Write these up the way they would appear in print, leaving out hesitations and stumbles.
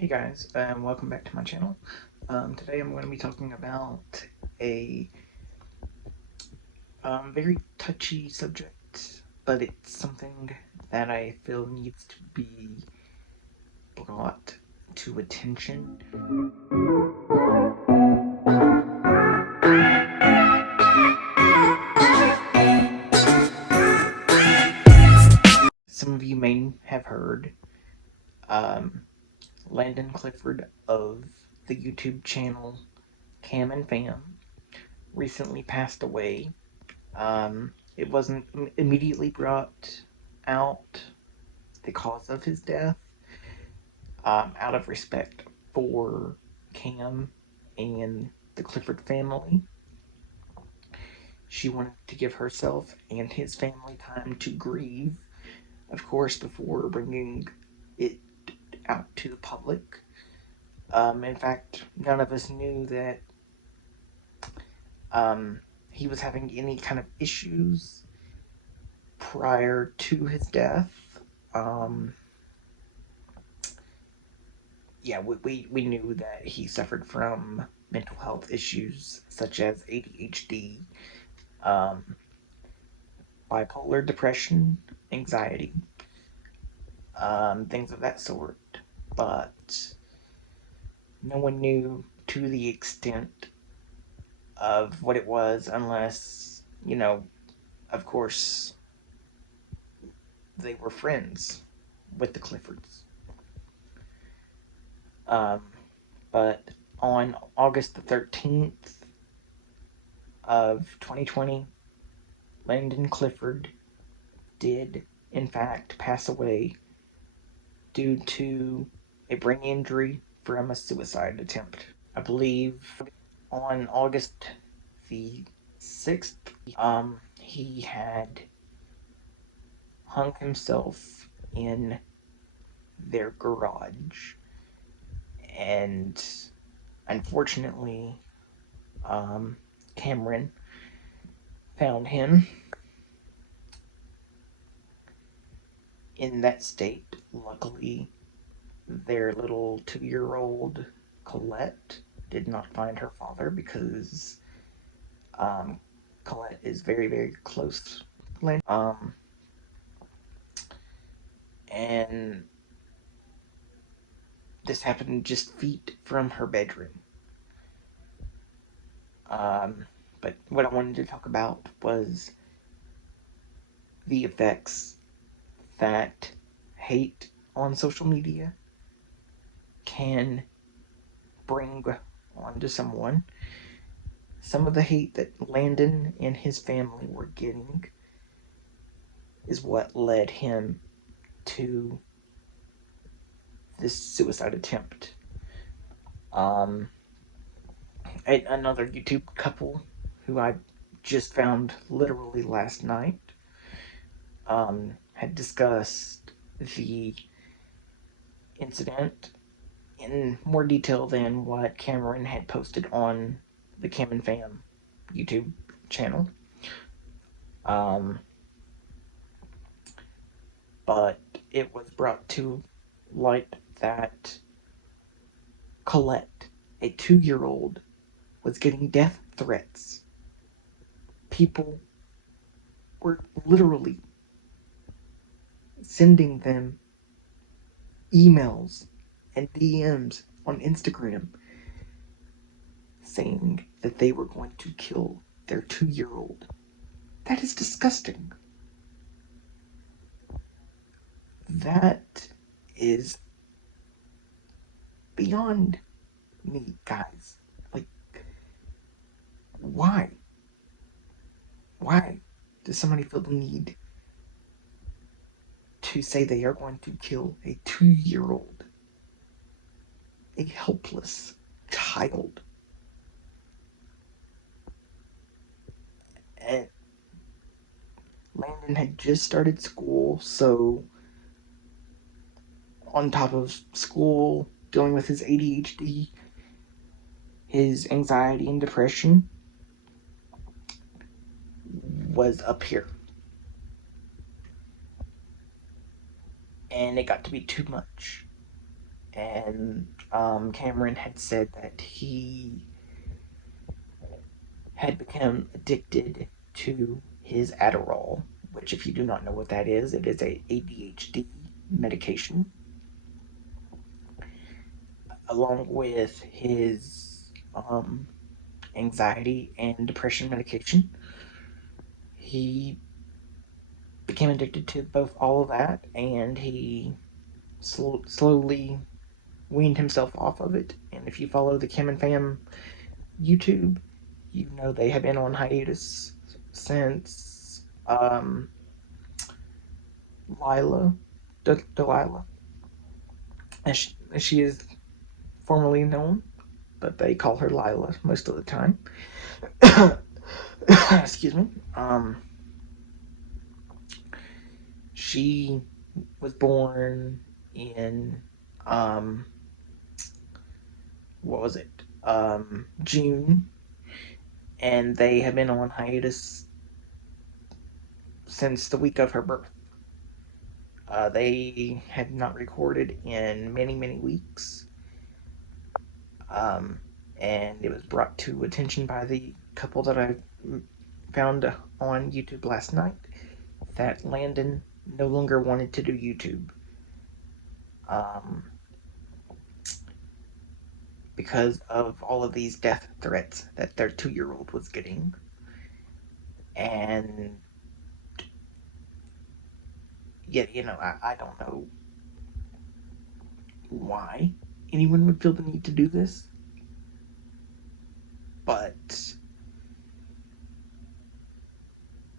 Hey guys, welcome back to my channel. Today I'm going to be talking about a very touchy subject, but it's something that I feel needs to be brought to attention. Some of you may have heard um, Landon Clifford of the YouTube channel Cam and Fam recently passed away. It wasn't immediately brought out the cause of his death, out of respect for Cam and the Clifford family. She wanted to give herself and his family time to grieve, of course, before bringing it out to the public. In fact, none of us knew that he was having any kind of issues prior to his death. Yeah, we knew that he suffered from mental health issues such as ADHD, um, bipolar depression, anxiety, things of that sort. But no one knew to the extent of what it was unless, of course, they were friends with the Cliffords. Um, but on August the 13th of 2020, Landon Clifford did, in fact, pass away due to a brain injury from a suicide attempt. I believe on August the 6th, he had hung himself in their garage. And unfortunately, Cameron found him in that state. Luckily, their little 2-year-old Colette did not find her father because Colette is very, very close. And this happened just feet from her bedroom. But what I wanted to talk about was the effects that hate on social media can bring onto someone. Some of the hate that Landon and his family were getting is what led him to this suicide attempt. Another YouTube couple who I just found literally last night had discussed the incident in more detail than what Cameron had posted on the Cam and Fam YouTube channel. But it was brought to light that Colette, a 2-year-old, was getting death threats. People were literally sending them emails and DMs on Instagram saying that they were going to kill their 2-year-old. That is disgusting. That is beyond me, guys. Like, why? Why does somebody feel the need to say they are going to kill a 2-year-old? A helpless child. And Landon had just started school, so on top of school, dealing with his ADHD, his anxiety and depression was up here. And it got to be too much. and Cameron had said that he had become addicted to his Adderall, which, if you do not know what that is, it is a ADHD medication, along with his anxiety and depression medication. He became addicted to both all of that, and he slowly weaned himself off of it. And if you follow the Kim and Fam YouTube, you know they have been on hiatus since Lila, Delilah, as she is formerly known, but they call her Lila most of the time. Excuse me. She was born in um, what was it? June, and they have been on hiatus since the week of her birth. They had not recorded in many, many weeks. Um, and it was brought to attention by the couple that I found on YouTube last night that Landon no longer wanted to do YouTube. Because of all of these death threats that their 2-year-old was getting. And yet, I don't know why anyone would feel the need to do this, but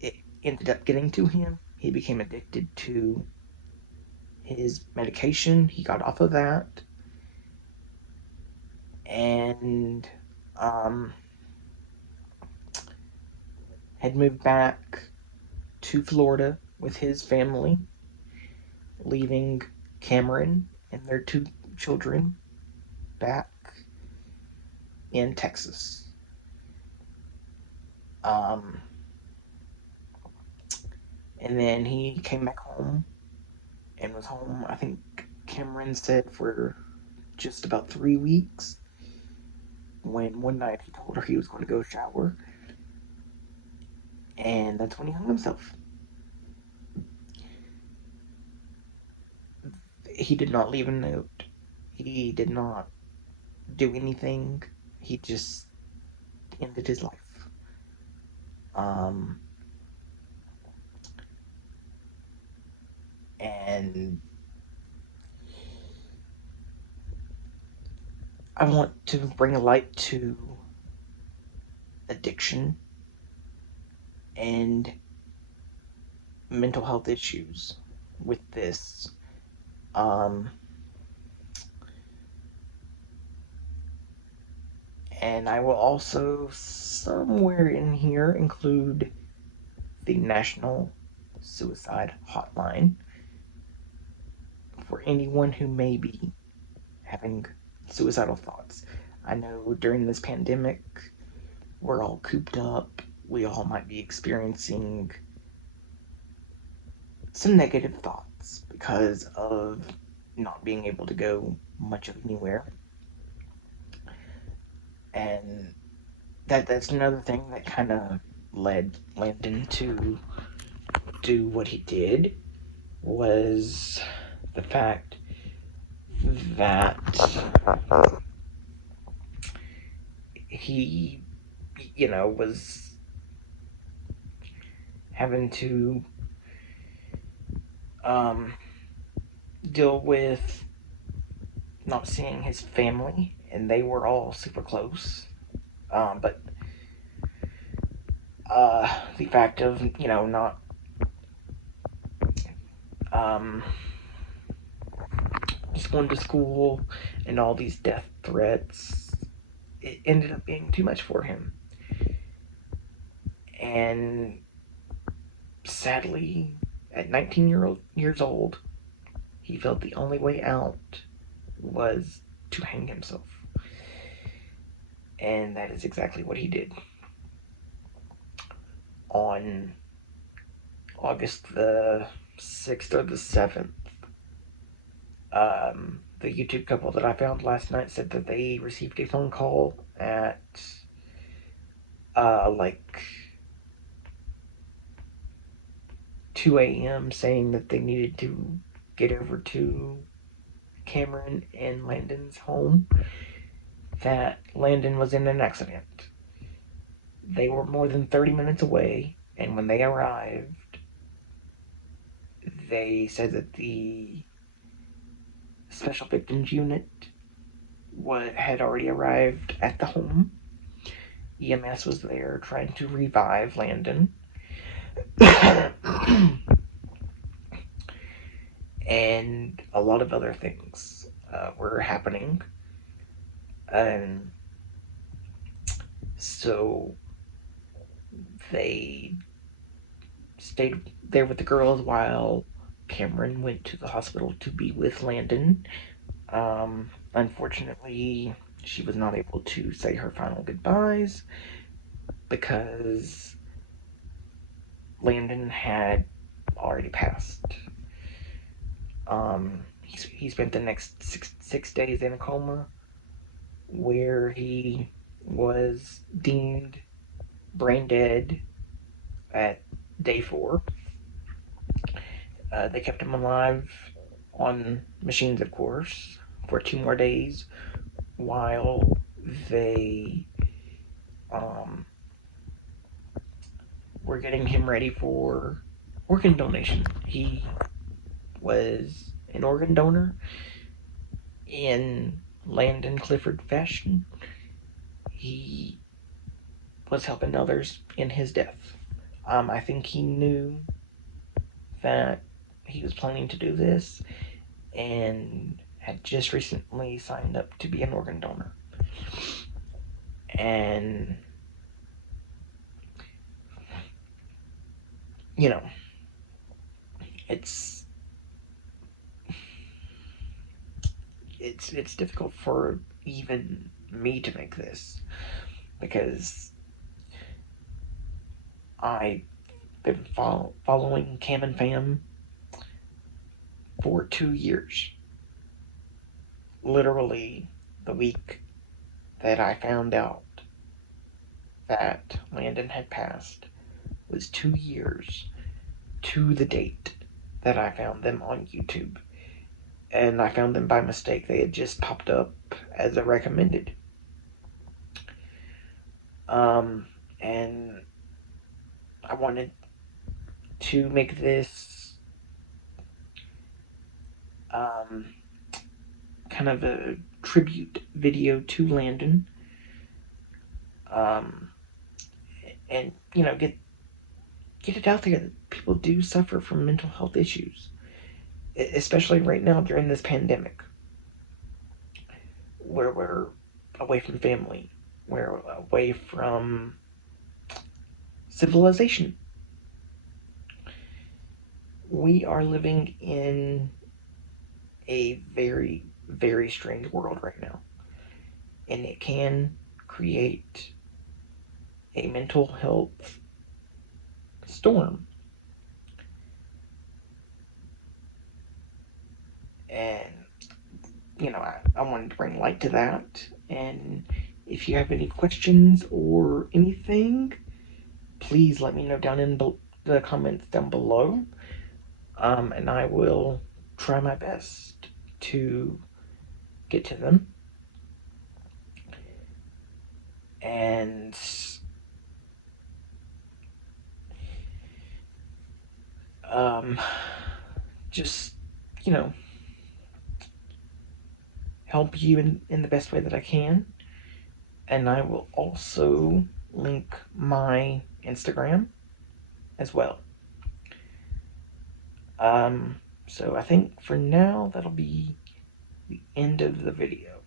it ended up getting to him. He became addicted to his medication. He got off of that, and had moved back to Florida with his family, leaving Cameron and their 2 children back in Texas. And then he came back home and was home, I think Cameron said, for just about 3 weeks, when one night he told her he was going to go shower, and that's when he hung himself. He did not leave a note. He did not do anything. He just ended his life. And I want to bring a light to addiction and mental health issues with this. And I will also, somewhere in here, include the National Suicide Hotline for anyone who may be having suicidal thoughts. I know during this pandemic, we're all cooped up. We all might be experiencing some negative thoughts because of not being able to go much of anywhere. And that's another thing that kind of led Landon to do what he did, was the fact that he, was having to deal with not seeing his family, and they were all super close. But the fact of, not just going to school and all these death threats, it ended up being too much for him. And sadly, at 19 years old, he felt the only way out was to hang himself. And that is exactly what he did. On August the 6th or the 7th, the YouTube couple that I found last night said that they received a phone call at like 2 a.m. saying that they needed to get over to Cameron and Landon's home, that Landon was in an accident. They were more than 30 minutes away, and when they arrived, they said that the Special Victims Unit had already arrived at the home. EMS was there trying to revive Landon. And a lot of other things were happening. And so they stayed there with the girls while Cameron went to the hospital to be with Landon. Unfortunately, she was not able to say her final goodbyes because Landon had already passed. He spent the next six days in a coma, where he was deemed brain dead at day 4. They kept him alive on machines, of course, for 2 more days while they were getting him ready for organ donation. He was an organ donor in Landon Clifford fashion. He was helping others in his death. I think he knew that he was planning to do this and had just recently signed up to be an organ donor. And, you know, it's difficult for even me to make this, because I've been following Cam and Fam for 2 years. Literally, the week that I found out that Landon had passed was 2 years to the date that I found them on YouTube. And I found them by mistake. They had just popped up as a recommended. And I wanted to make this kind of a tribute video to Landon, and get it out there that people do suffer from mental health issues, especially right now during this pandemic, where we're away from family, we're away from civilization. We are living in a very, very strange world right now, and it can create a mental health storm. And I wanted to bring light to that. And if you have any questions or anything, please let me know down in the comments down below, and I will try my best to get to them. And just help you in the best way that I can. And I will also link my Instagram as well. So I think for now that'll be the end of the video.